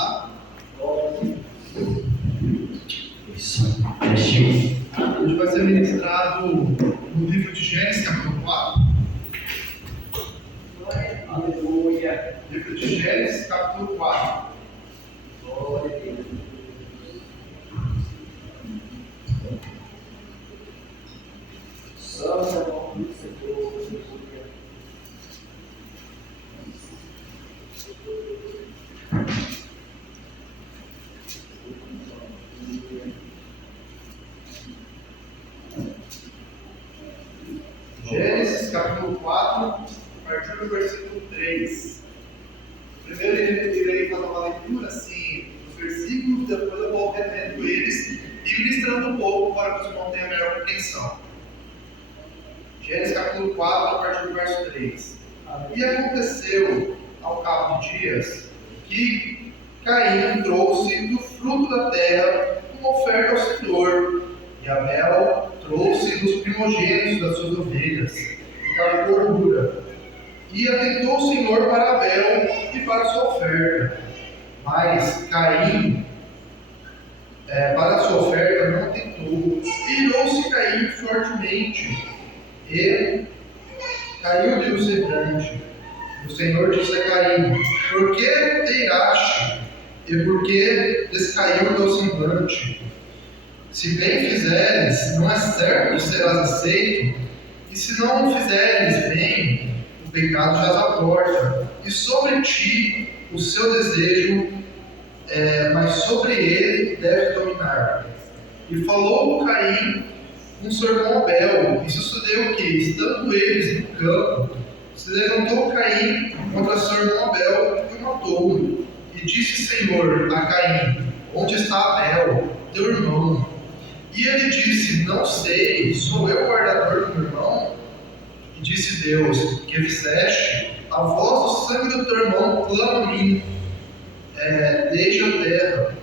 Tá? Isso. Fechou. Hoje vai ser ministrado no livro de Gênesis, capítulo 4. Aleluia. Livro de Gênesis, capítulo 4. Glória a Deus. Santo é o nome do Senhor. Aleluia. Gênesis, capítulo 4, a partir do versículo 3. Primeiro irei fazer uma leitura, assim, dos versículos, depois eu vou relendo eles e ministrando um pouco para que os irmãos tenham a melhor compreensão. Gênesis, capítulo 4, a partir do verso 3. E aconteceu, ao cabo de dias, que Caim trouxe do fruto da terra uma oferta ao Senhor, e Abel trouxe dos primogênitos das suas ovelhas, e da gordura. E atentou o Senhor para Abel e para a sua oferta. Mas Caim, para a sua oferta, não atentou. E irou-se Caim fortemente, e caiu-lhe o semblante. O Senhor disse a Caim: por que te iraste? E por que descaiu o teu semblante? Se bem fizeres, não é certo que serás aceito, e se não fizeres bem, o pecado jaz à porta, e sobre ti o seu desejo, mas sobre ele deve dominar. E falou Caim com seu irmão Abel, e sucedeu que, estando eles no campo, se levantou Caim contra seu irmão Abel e o matou. E disse o Senhor a Caim: onde está Abel, teu irmão? E ele disse: não sei, sou eu o guardador do meu irmão? E disse Deus: que fizeste? A voz do sangue do teu irmão clama a mim, desde a terra.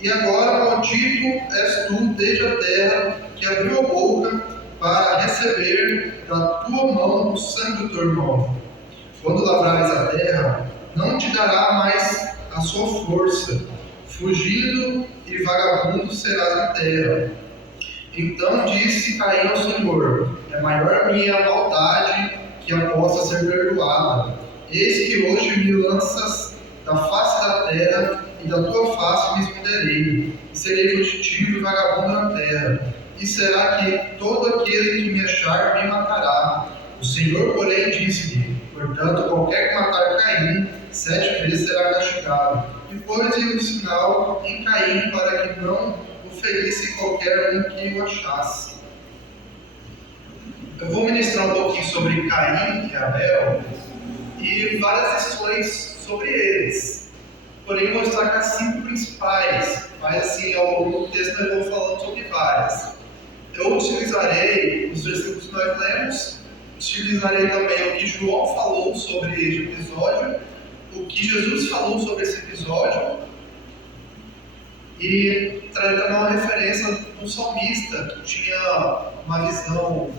E agora maldito és tu desde a terra, que abriu a boca para receber da tua mão o sangue do teu irmão. Quando lavrares a terra, não te dará mais a sua força, fugindo e vagabundo serás na terra. Então disse Caim ao Senhor: é maior a minha maldade que a possa ser perdoada. Eis que hoje me lanças da face da terra, e da tua face me esconderei, e serei fugitivo e vagabundo na terra. E será que todo aquele que me achar me matará? O Senhor, porém, disse-lhe: portanto, qualquer que matar Caim, 7 vezes será castigado. E pôs-lhe um sinal em Caim, para que não o ferisse qualquer um que o achasse. Eu vou ministrar um pouquinho sobre Caim e Abel e várias lições sobre eles. Porém, vou destacar 5 principais, mas assim, ao longo do texto eu vou falando sobre várias. Eu utilizarei os versículos que nós lemos, utilizarei também o que João falou sobre este episódio, o que Jesus falou sobre esse episódio, e trarei também uma referência do salmista, que tinha uma visão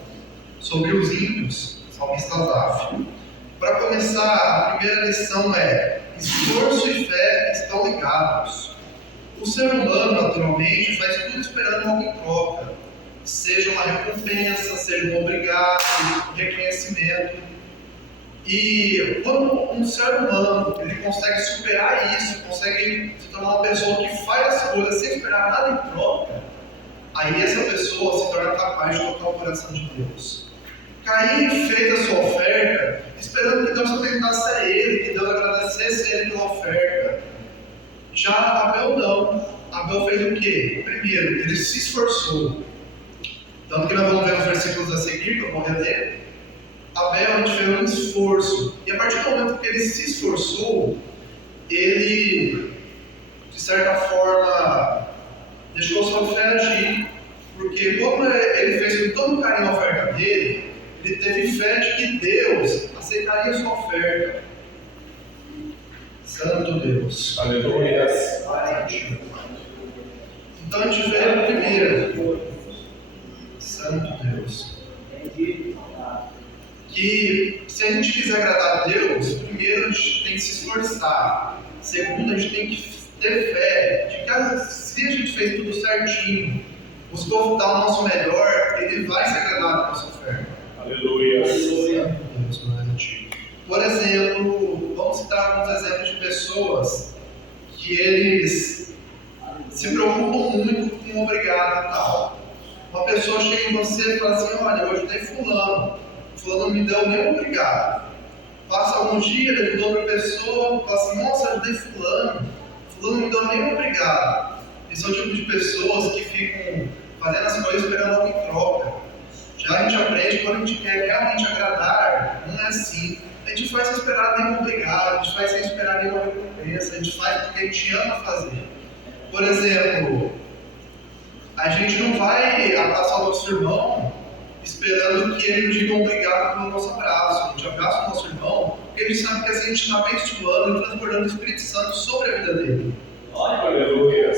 sobre os ímpios, salmista Asaf. Para começar, a primeira lição é: esforço e fé estão ligados. O ser humano, naturalmente, faz tudo esperando algo em troca, seja uma recompensa, seja um obrigado, um reconhecimento. E quando um ser humano ele consegue superar isso, consegue se tornar uma pessoa que faz as coisas sem esperar nada em troca, aí essa pessoa se torna capaz de tocar o coração de Deus. Caim fez a sua oferta esperando que Deus atentasse a ele, que Deus agradecesse a ele pela oferta. Já Abel não. Abel fez o quê? Primeiro, ele se esforçou. Tanto que nós vamos ver nos versículos a seguir, que eu vou reler. Abel, a gente vê um esforço. E a partir do momento que ele se esforçou, ele, de certa forma, deixou sua fé agir. Porque quando ele fez com todo carinho a oferta dele, ele teve fé de que Deus aceitaria a sua oferta. Santo Deus. Aleluia. Então a gente vê a primeira. Santo Deus. Que se a gente quiser agradar a Deus, primeiro a gente tem que se esforçar. Segundo, a gente tem que ter fé de que se a gente fez tudo certinho, buscou dar o nosso melhor, Ele vai se agradar da nossa oferta. Aleluia. Por exemplo, vamos citar alguns exemplos de pessoas que eles se preocupam muito com o obrigado e tal. Uma pessoa chega em você e fala assim: olha, eu ajudei fulano não me deu nem obrigado. Passa alguns dias, ele mudou para a pessoa, fala assim: nossa, eu ajudei fulano não me deu nem obrigado. Esse é o tipo de pessoas que ficam fazendo as coisas esperando algo em troca. Já a gente aprende que quando a gente quer realmente agradar, não é assim. A gente faz sem esperar nenhum obrigado, a gente faz sem esperar nenhuma recompensa, a gente faz porque a gente ama fazer. Por exemplo, a gente não vai abraçar o nosso irmão esperando que ele nos diga obrigado pelo nosso abraço. A gente abraça o nosso irmão porque a gente sabe que assim a gente está abençoando e transbordando o Espírito Santo sobre a vida dele. Aleluia.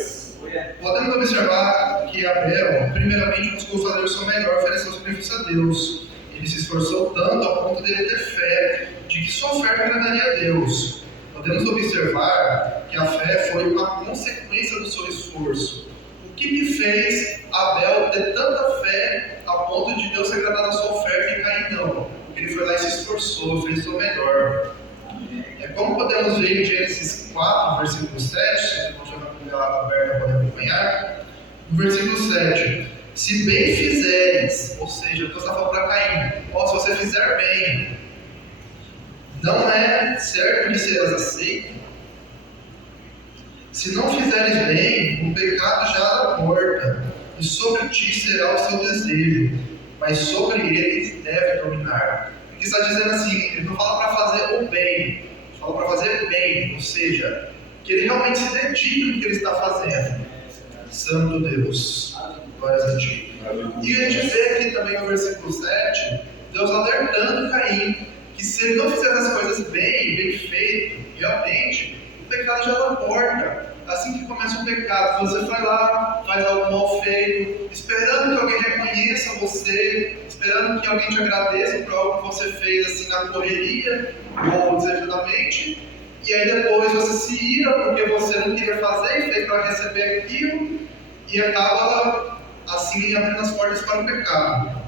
Podemos observar que Abel, primeiramente, buscou fazer o seu melhor, oferecer o sacrifício a Deus. Ele se esforçou tanto ao ponto de ele ter fé de que sua oferta agradaria a Deus. Podemos observar que a fé foi uma consequência do seu esforço. O que fez Abel ter tanta fé a ponto de Deus se agradar da sua oferta e Caim não? Porque ele foi lá e se esforçou, fez o seu melhor. Como podemos ver em Gênesis 4, versículo 7, se você não tiver aberta pode acompanhar, no versículo 7, se bem fizeres, ou seja, Deus está falando para Caim, se você fizer bem, não é certo que serás aceito? Se não fizeres bem, o pecado já dá porta, e sobre ti será o seu desejo, mas sobre ele deve dominar. Porque está dizendo assim, ele não fala para fazer o bem, fala para fazer bem, ou seja, que ele realmente se dedique no que ele está fazendo. Santo Deus, glórias a ti. E a gente vê aqui também no versículo 7, Deus alertando Caim, que se ele não fizer as coisas bem feito, realmente, o pecado já dá porta. Assim que começa o pecado, você vai lá, faz algo mal feito, esperando que alguém reconheça você, esperando que alguém te agradeça por algo que você fez assim na correria ou desejadamente, e aí depois você se ira porque você não queria fazer e fez para receber aquilo, e acaba assim abrindo as portas para o pecado.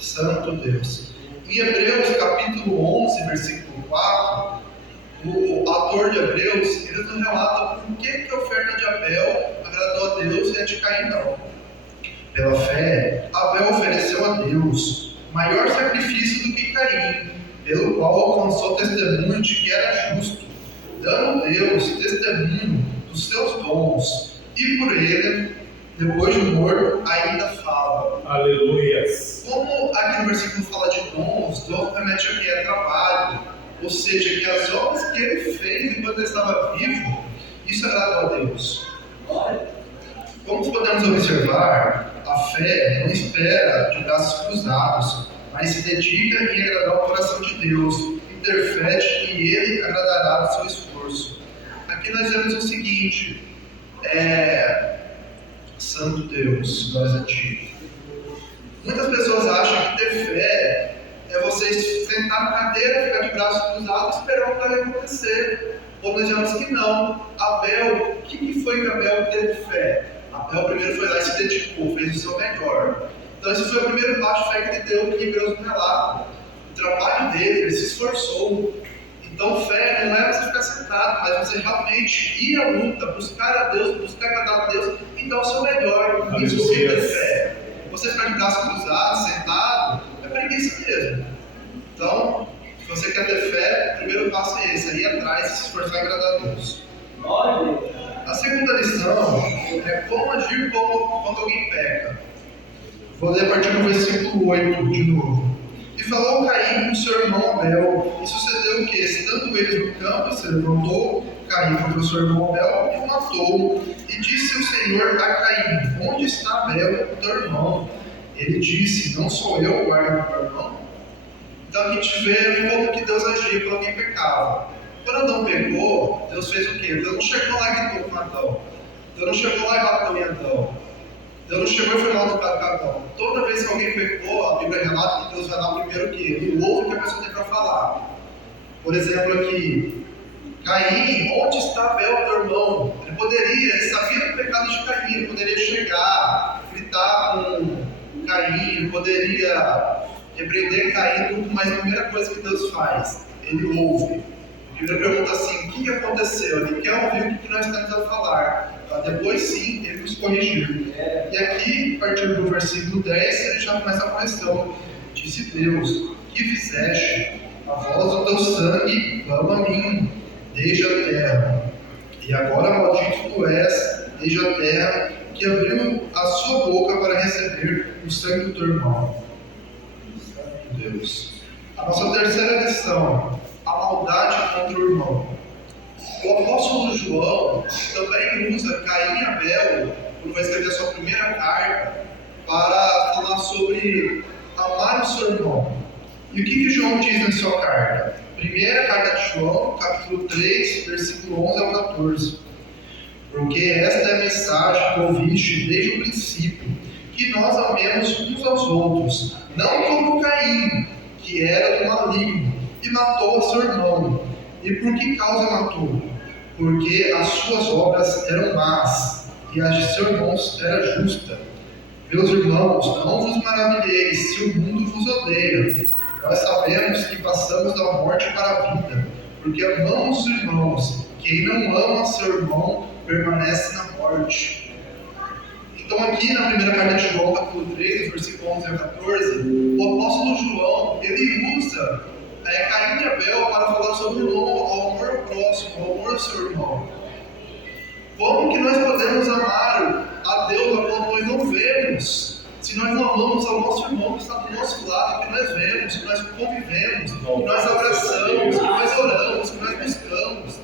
Santo Deus. Em Hebreus capítulo 11, versículo 4, o autor de Hebreus, ele nos relata por que a oferta de Abel agradou a Deus e a de Caim não. Pela fé, Abel ofereceu a Deus maior sacrifício do que Caim, pelo qual alcançou testemunho de que era justo, dando Deus testemunho dos seus dons, e por ele, depois de morto, ainda fala. Aleluia. Como aqui no versículo fala de dons remete a que é trabalho, ou seja, que as obras que ele fez enquanto ele estava vivo, isso agradou a Deus. Como podemos observar, a fé não espera de braços cruzados, mas se dedica em agradar o coração de Deus, e ter fé de que Ele agradará do seu esforço. Aqui nós vemos o seguinte, Santo Deus, glórias a ti. Muitas pessoas acham que ter fé é você sentar na cadeira, ficar de braços cruzados e esperar o que vai acontecer. Ou nós vemos que não. Abel, o que foi que Abel teve fé? Abel primeiro foi lá e se dedicou, fez o seu melhor. Então esse foi o primeiro passo de fé que ele deu, que Hebreus nos relata. O trabalho dele, ele se esforçou. Então fé não é você ficar sentado, mas você realmente ir à luta, buscar a Deus, buscar agradar a Deus e dar o seu melhor. Isso sim é fé. Você ficar de braços cruzados, sentado, é preguiça mesmo. Então, se você quer ter fé, o primeiro passo é esse, ir atrás e se esforçar em agradar a Deus. A segunda lição é como agir quando alguém peca. Vou ler a partir do versículo 8 de novo. E falou Caim com seu irmão Abel, e sucedeu que, estando eles no campo, se levantou Caim contra o seu irmão Abel e o matou. E disse o Senhor a Caim: onde está Abel, teu irmão? Ele disse: não sou eu o guarda do meu irmão? Então a gente vê como que Deus agia quando alguém pecava. Quando Adão pecou, Deus fez o quê? Deus não chegou lá e gritou com Adão. Deus não chegou lá e bateu em Adão. Deus não chegou e foi mal educado com Adão. Toda vez que alguém pecou, a Bíblia relata que Deus vai dar primeiro o quê? Ele ouve o que a pessoa tem para falar. Por exemplo aqui, Caim, onde está Abel, teu tratar com Caim, poderia repreender Caim, tudo, mas a primeira coisa que Deus faz, Ele ouve. Ele pergunta assim: o que aconteceu? Ele quer ouvir o que nós temos a falar, para depois sim Ele nos corrigir. E aqui, a partir do versículo 10, ele já começa a questão. Disse Deus: que fizeste? A voz do teu sangue clama a mim, desde a terra. E agora maldito tu és, desde a terra, que abriu a sua boca para receber o sangue do teu irmão. Deus. A nossa terceira lição: a maldade contra o irmão. O apóstolo João também usa Caim e Abel, quando vai escrever a sua primeira carta, para falar sobre amar o seu irmão. E o que João diz na sua carta? Primeira carta de João, capítulo 3, versículo 11 ao 14. Porque esta é a mensagem que ouviste desde o princípio, que nós amemos uns aos outros, não como Caim, que era do maligno, e matou a seu irmão. E por que causa matou? Porque as suas obras eram más, e as de seu irmão era justa. Meus irmãos, não vos maravilheis se o mundo vos odeia. Nós sabemos que passamos da morte para a vida, porque amamos os irmãos. Quem não ama seu irmão permanece na morte. Então aqui na primeira carta de João, capítulo 3, versículo 11 a 14, o apóstolo João, ele usa Caim e Abel para falar sobre o amor ao próximo, o amor ao seu irmão. Como que nós podemos amar a Deus quando nós não vemos? Se nós não amamos ao nosso irmão que está do nosso lado, que nós vemos, que nós convivemos, que nós abraçamos, que nós oramos, que nós buscamos,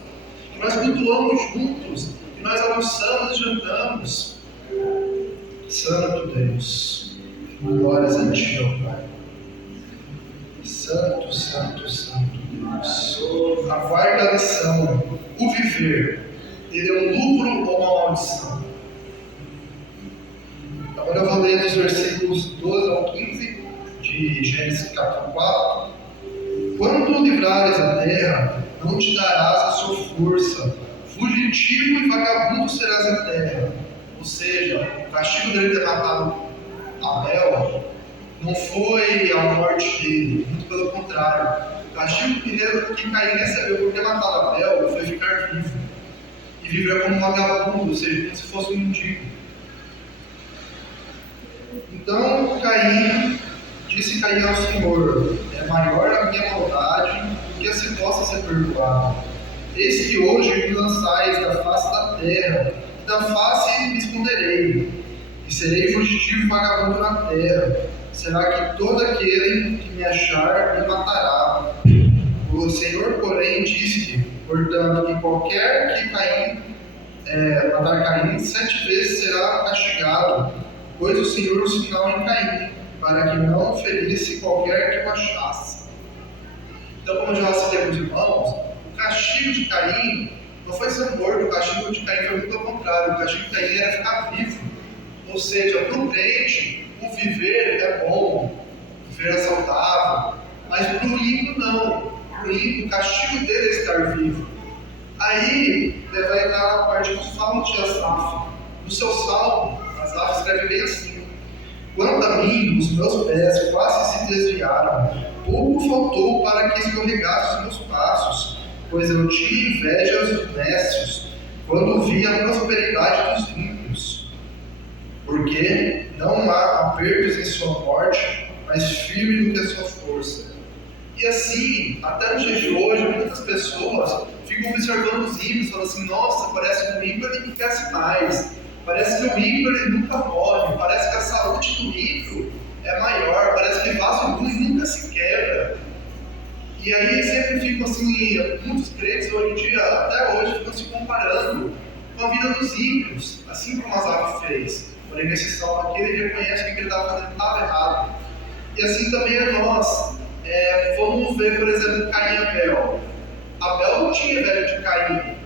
que nós cultuamos juntos, que nós almoçamos e jantamos. Santo Deus, glórias a Ti, ó Pai. Santo, Santo, Santo Deus. A quarta lição: o viver. Ele é um lucro ou uma maldição? Agora eu vou ler dos versículos 12 ao 15 de Gênesis capítulo 4. Quando livrares a terra, não te darás a sua força, fugitivo e vagabundo serás a terra. Ou seja, o castigo dele ter matado Abel não foi a morte dele, muito pelo contrário. O castigo que Caim recebeu por ter matado Abel foi ficar vivo. E viver como um vagabundo, ou seja, como se fosse um mendigo. Então Caim disse ao Senhor: é maior a minha maldade do que se possa ser perdoado. Eis que hoje me lançais da face da terra, e da face me esconderei, e serei fugitivo e vagabundo na terra. Será que todo aquele que me achar me matará? O Senhor, porém, disse-lhe: portanto, que qualquer que matar Caim 7 vezes será castigado, pois o Senhor o sinal em Caim, para que não ferisse qualquer que o achasse. Então, como já citei para os irmãos, o castigo de Caim não foi ser morto, o castigo de Caim foi muito ao contrário. O castigo de Caim era ficar vivo. Ou seja, para o crente, o viver é bom, o viver é saudável, mas para o ímpio não. Para o ímpio, o castigo dele é estar vivo. Aí vai entrar na parte do Salmo de Asaf. No seu Salmo, Asaf escreve bem assim: quanto a mim, os meus pés quase se desviaram, pouco faltou para que escorregasse os meus passos, pois eu tinha inveja dos nécios, quando vi a prosperidade dos ímpios. Porque não há apertos em sua morte, mais firme do que a sua força. E assim, até no dia de hoje, muitas pessoas ficam observando os ímpios, falando assim: nossa, parece que o ímpio ele enriquece mais, parece que o ímpio ele nunca morre, parece que a saúde do ímpio é maior, parece que vaso de luz nunca se quebra. E aí sempre ficam assim, muitos crentes hoje em dia, até hoje, ficam se comparando com a vida dos ímpios, assim como Asaf fez. Porém, nesse salmo aqui, ele reconhece que o que ele estava fazendo estava errado. E assim também é nós. Vamos ver, por exemplo, Caim e Abel. Abel não tinha inveja de Caim,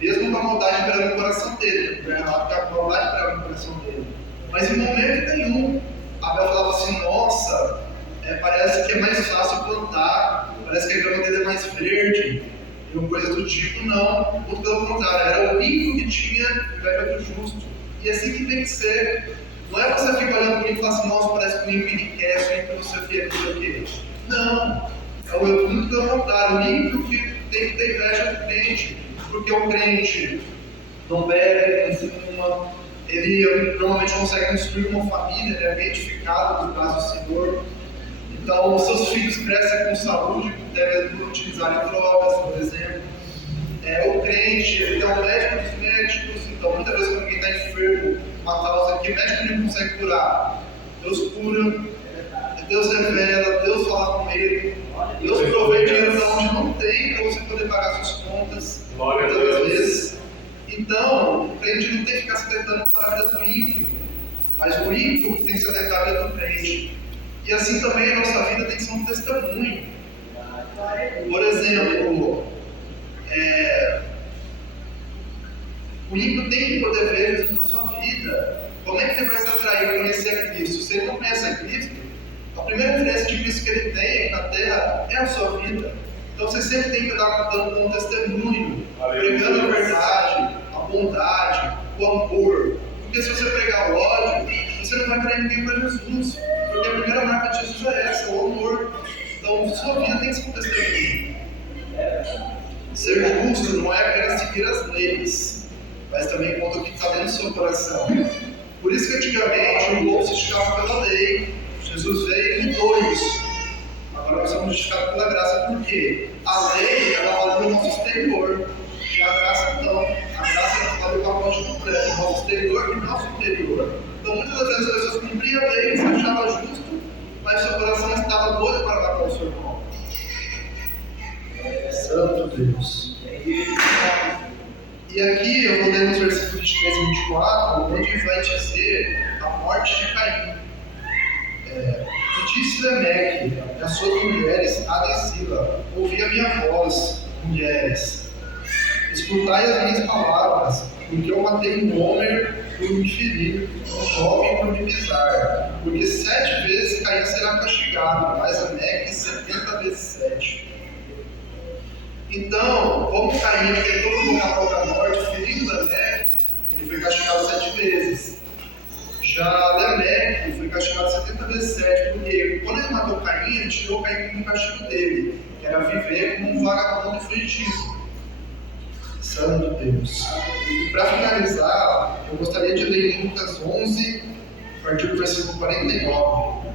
mesmo com a maldade que era no coração dele, a maldade que era no coração dele. Mas em momento nenhum, Abel falava assim: nossa, parece que é mais fácil plantar, parece que a grama dele é mais verde, ou coisa do tipo. Não, muito pelo contrário, era o ímpio que tinha inveja do justo. E assim que tem que ser. Não é você ficar olhando para mim e falar assim, nossa, parece que o ímpio ele quer, o ímpio não sei o que, não sei o que. Não. É o muito pelo contrário. O ímpio que tem que ter inveja do crente. Porque o crente não bebe, não fuma, ele normalmente consegue construir uma família, ele é bem edificado no braço do Senhor. Então, os seus filhos crescem com saúde, devem não utilizarem drogas, por exemplo. O crente, ele é o médico dos médicos, então muitas vezes quando alguém está enfermo, uma causa que o médico não consegue curar, Deus cura, Deus revela, Deus fala com ele, Deus provê dinheiro de onde não tem para você poder pagar suas contas, muitas das vezes. Então, o crente não tem que ficar se tentando para a vida do ímpio, mas o ímpio tem que se tentar a vida do crente. E assim também a nossa vida tem que ser um testemunho. Por exemplo, o ímpio tem que poder ver Jesus na sua vida. Como é que ele vai se atrair a conhecer a Cristo? Se ele não conhece a Cristo, a primeira referência de Cristo que ele tem na terra é a sua vida. Então você sempre tem que estar dando um testemunho, pregando a verdade, a bondade, o amor. Porque se você pregar o ódio, você não vai atrair ninguém para Jesus. Porque a primeira marca de Jesus é essa, o amor. Então sua vida tem que ser um testemunho. Ser justo não é apenas seguir as leis, mas também conta o que está dentro do seu coração. Por isso que antigamente o povo se justificava pela lei. Jesus veio e mudou isso. Agora nós somos justificados pela graça. Por quê? A lei, ela valeu o nosso exterior. E a graça não. A graça valeu o pacote completo. O nosso exterior e o nosso interior. Então muitas das vezes as pessoas cumpriam a lei, se achavam justo, mas seu coração estava doido para matar o seu irmão. Santo Deus. E aqui eu vou ler nos versículos 23 e 24, onde vai dizer a morte de Caim. E disse Lemeque, as suas mulheres, Ada e Zila, ouvi a minha voz, mulheres. Escutai as minhas palavras, porque eu matei um homem por me ferir, um jovem por me pisar. Porque 7 vezes Caim será castigado, mas Lemeque 70 vezes 7. Então, como Caim tentou provocar a própria morte, ferindo Lemeque, ele foi castigado 7 vezes. Já Lemeque foi castigado 70 vezes 7, porque quando ele matou Caim, ele tirou Caim como castigo dele, que era viver como um vagabundo e fugitivo. Santo Deus. E para finalizar, eu gostaria de ler em Lucas 11, a partir do versículo 49.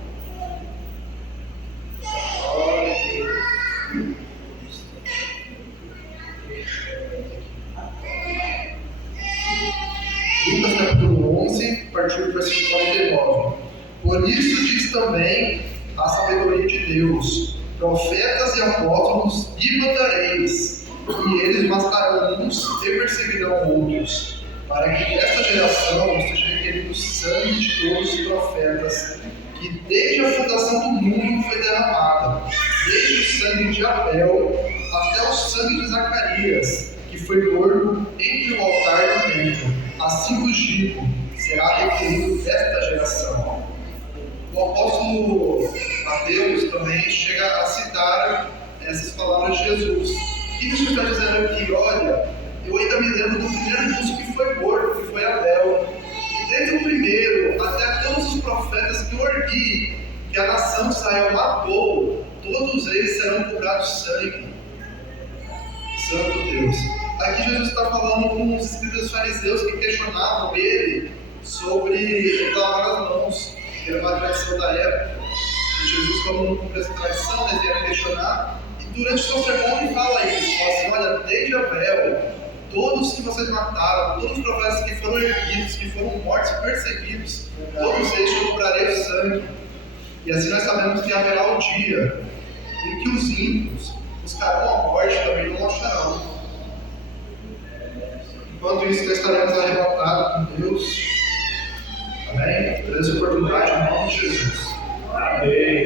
Lucas capítulo 11, a partir do versículo 49. Por isso diz também a sabedoria de Deus: profetas e apóstolos lhe mandareis, e eles matarão uns e perseguirão outros, para que nesta geração seja requerido o sangue de todos os profetas, que desde a fundação do mundo foi derramado, desde o sangue de Abel até o sangue de Zacarias, que foi morto entre o altar e o templo. Assim vos digo, será requerido desta geração. O apóstolo Mateus também chega a citar essas palavras de Jesus. O que Jesus está dizendo aqui? Olha, eu ainda me lembro do primeiro justo que foi morto, que foi Abel. E desde o primeiro até todos os profetas que eu ergui, que a nação de Israel matou, todos eles serão cobrados sangue. Santo Deus. Aqui Jesus está falando com os escribas fariseus que questionavam ele sobre lavar as mãos, que era uma tradição da época. E Jesus, como não cumpre essa tradição, ele ia questionar. E durante o seu sermão ele fala isso: fala assim, olha, desde Abel, todos que vocês mataram, todos os profetas que foram erguidos, que foram mortos e perseguidos, todos eles eu cobrarei o sangue. E assim nós sabemos que haverá o dia em que os ímpios buscarão a morte, também não acharão. Enquanto isso, nós estaremos arrebatados com Deus. Amém? Teremos oportunidade em nome de Jesus. Amém.